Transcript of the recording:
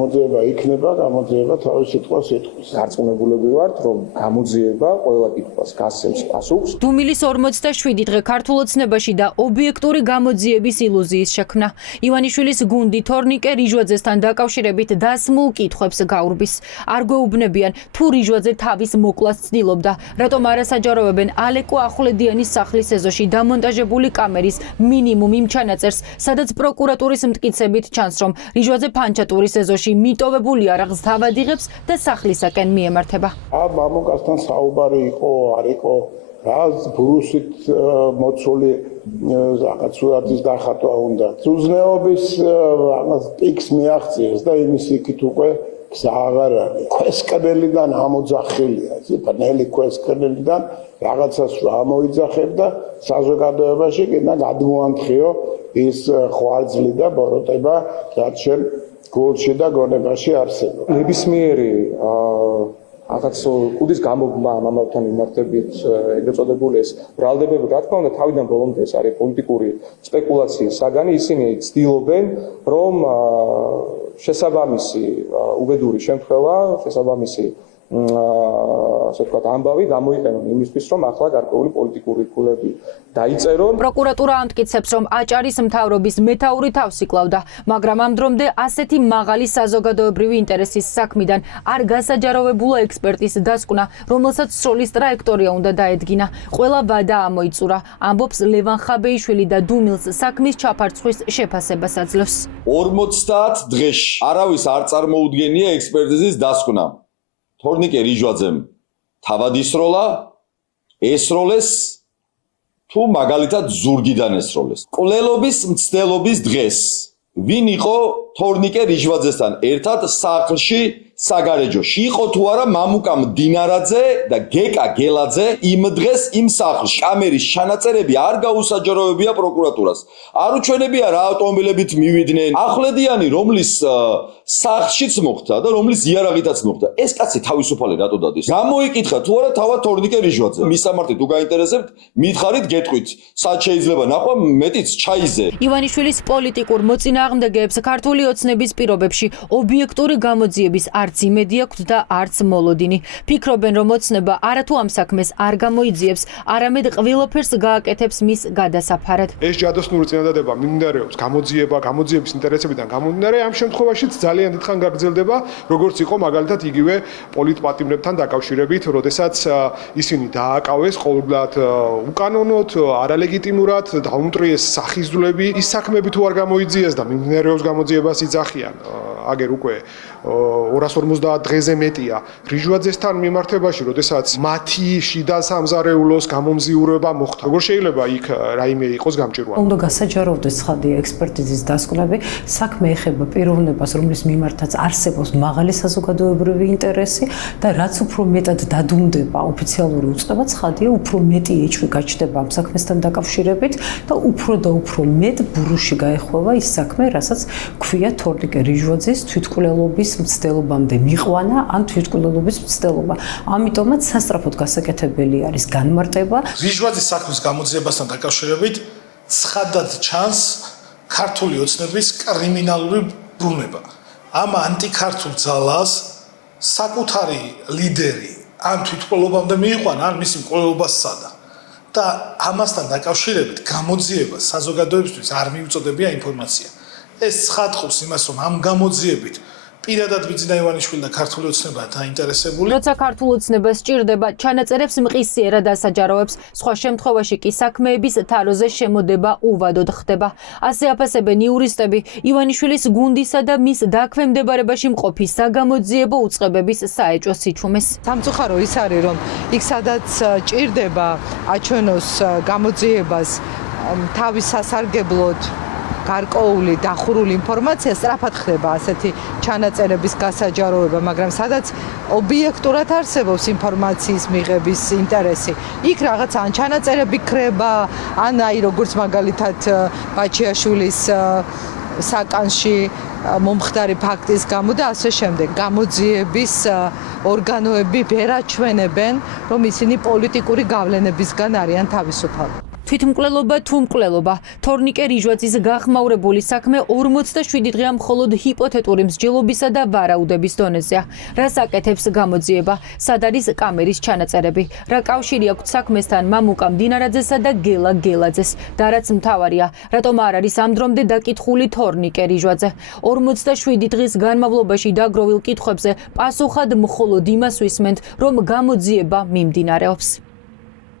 გამოძიება იქნება, გამოძიება თავის სიტყვას იტყვის. Დარწმუნებულები ვართ, რომ გამოძიება ყველა კითხვას გასცემს პასუხს. დუმილის 47 დღე ქართულ ოცნებაში და ობიექტური გამოძიების ილუზიის შექმნა. ივანიშვილის გუნდი თორნიკე რიჟვაძესთან დაკავშირებით დასმულ კითხვებს გაურბის. არ გვეუბნებიან, თუ რიჟვაძე თავის მოკვლას ცდილობდა, რატომ არ ასაჯაროვებენ ალეკო ახვლედიანის სახლის ეზოში დამონტაჟებული კამერის მინიმუმ იმ ჩანაწერს, სადაც პროკურატურის მტკიცებით ჩანს, რომ რიჟვაძე ფანჩატურის ეზოში მიტოვებული არაღს თავად იღებს და სახლისაკენ მიემართება. მამუკასთან საუბარი იყო, არ იყო, რა ბრუსით მოცული რაღაც სურათის დახატვა უნდა. უზნეობის პიკს მიაღწიეს და იმის იქით უკვე გზა აღარ არის. ქვესკნელიდან ამოძახილია, ბნელი ქვესკნელიდან რაღაცას რა ამოიძახებ და საზოგადოებაში კიდე გადმოანთხიო ის ხვარძლი და ბოროტება, რაც შენ გულში და გონებაში არსებობს. ნებისმიერი რაღაც კუდის გამოგმა მამალთან მიმართებით ეგრეთ წოდებული ეს ბრალდებები, რა თქმა უნდა, თავიდან ბოლომდე ეს არის პოლიტიკური სპეკულაციის საგანი. ისინი ცდილობენ, რომ შესაბამისი უბედური შემთხვევა, შესაბამისი ასე ვთქვათ, ამბავი გამოიყენონ იმისთვის, რომ ახლა გარკვეული პოლიტიკური ქულები დაიწერონ. პროკურატურა ამტკიცებს, რომ აჭარის მთავრობის მეთაური თავს იკლავდა, მაგრამ ამ დრომდე ასეთი მაღალი საზოგადოებრივი ინტერესის საქმიდან არ გასაჯაროვებულა ექსპერტის დასკვნა, რომელსაც სროლის ტრაექტორია უნდა დაედგინა. ყველა ვადა ამოიწურა, ამბობს ლევან ხაბეიშვილი და დუმილს საქმის ჩაფარცხვის შეფასებას აძლევს. 50 დღეში არავის არ წარმოუდგენია ექსპერტიზის დასკვნა. თორნიკე რიჟვაძემ თავად ისროლა, ესროლეს თუ მაგალითად ზურგიდან ესროლეს. კვლელობის მცდელობის დღეს ვინ იყო თორნიკე რიჟვაძესთან ერთად სახლში საგარეჯოში? იყო თუ არა მამუკა მდინარაძე და გეკა გელაძე იმ დღეს იმ სახლში? კამერის ჩანაწერები არ გაუსაჯაროვებია პროკურატურას. არ უჩვენებია რა ავტომობილებით მივიდნენ. ახვლედიანი რომლის სახლშიც მოხდა და რომლის იარაღითაც მოხდა. ეს კაცი თავისუფალი რატო დადის? გამოიკითხა თუ არა თავად თორნიკე რიჟვაძე. მისამართი თუ გაინტერესებთ, მითხარით გეტყვით. სად შეიძლება ნახვა მეტიც ჩაიზე. ივანიშვილის პოლიტიკურ მოწინააღმდეგეებს ქართული ოცნების პირობებში ობიექტური გამოძიების არც იმედი აქვთ და არც მოლოდინი. ფიქრობენ, რომ ოცნება არათუ ამ საქმეს არ გამოიძიებს, არამედ ყველაფერს გააკეთებს მის გადასაფარად. ეს ჯადოსნური წინადადება მიმდინარეობს გამოძიების ინტერესებიდან გამომდინარე, ამ შემთხვევაშიც ძალიან დიდხან გაგრძელდება, როგორც იყო მაგალითად იგივე პოლიტპატიმრებთან დაკავშირებით, როდესაც ისინი დააკავეს ყოველგვარ უკანონოდ, არალეგიტიმურად, დაუმტრიეს სახისძვლები, ის საქმეები თუ არ გამოიძიეს და მიმდინარეობს გამოძიებას იძახიან. აგერ უკვე 250 დღეზე მეტია რიჟვაძესთან მიმართებაში, როდესაც მათი შიდა სამზარეულოს გამომზიურება მოხდა. როგორ შეიძლება იქ რაიმე იყოს გამჭირვარი? უნდა გასაჯაროვდეს ცხადია ექსპერტიზის დასკვნები, საქმე ეხება პიროვნებას, რომლის მიმართაც არსებობს მაღალი საზოგადოებრივი ინტერესი და რაც უფრო მეტად დადუმდება ოფიციალური უწყება, ცხადია, უფრო მეტი ეჭვი გაჩნდება ამ საქმესთან დაკავშირებით და უფრო მეტ ბურუში გაეხვევა ის საქმე, რასაც ქვია თორნიკე რიჟვაძის თვითმკვლელობის მცდელობამდე მიყვანა ან თვითმკვლელობის მცდელობა. ამიტომაც სასწრაფოდ გასაკეთებელი არის განმარტება. რიჟვაძის საქმის გამოძიებასთან დაკავშირებით ცხადად ჩანს ქართული ოცნების კრიმინალური ბრუნება. ამ ანტიქართულ ძალას საკუთარი ლიდერი ან თვითმკვლელობამდე მიიყვანა, ან მისი მკვლელობა სცადა. და ამასთან დაკავშირებით გამოძიებას საზოგადოებისთვის არ მიუწოდებია ინფორმაცია. ეს ცხადყობს იმას, რომ ამ გამოძიებით პირადად ბიძინა ივანიშვილი და ქართული ოცნება დაინტერესებული. როცა ქართულ ოცნებას სჭირდება, ჩანაწერებს მყისიერად ასაჯაროვებს, სხვა შემთხვევაში კი საქმეების თაროზე შემოდება უვადოდ ხდება. ასე აფასებენ იურისტები ივანიშვილის გუნდისა და მის დაქვემდებარებაში მყოფი საგამოძიებო უწყებების საეჭვო სიჩუმეს. სამწუხარო ის არის, რომ იქ სადაც ჭირდება აჩვენოს გამოძიებას თავის სასარგებლოდ გარკვეული დახურული ინფორმაცია, სწრაფად ხდება ასეთი ჩანაწერების გასაჯაროვება, მაგრამ სადაც ობიექტურად არსებობს ინფორმაციის მიღების ინტერესი, იქ რაღაც ან ჩანაწერები ქრება, ან აი როგორც მაგალითად ბაჩიაშვილის საკანში მომხდარი ფაქტის გამო და ასე შემდეგ. გამოძიების ორგანოები ვერ აჩვენებენ, რომ ისინი პოლიტიკური გავლენებისგან არიან თავისუფალი. თვითმკვლელობა თუ მკვლელობა, თორნიკე რიჟვაძის გახმაურებული საქმე 47 დღეა მხოლოდ ჰიპოთეტური მსჯელობისა და ვარაუდების დონეზეა. რას აკეთებს გამოძიება, სად არის კამერის ჩანაწერები, რა კავშირი აქვს საქმესთან მამუკა მდინარაძესა და გელა გელაძეს და რაც მთავარია, რატომ არ არის ამ დრომდე დაკითხული თორნიკე რიჟვაძე. 47 დღის განმავლობაში დაგროვილ კითხვებზე პასუხად მხოლოდ იმას ვისმენთ, რომ გამოძიება მიმდინარეობს.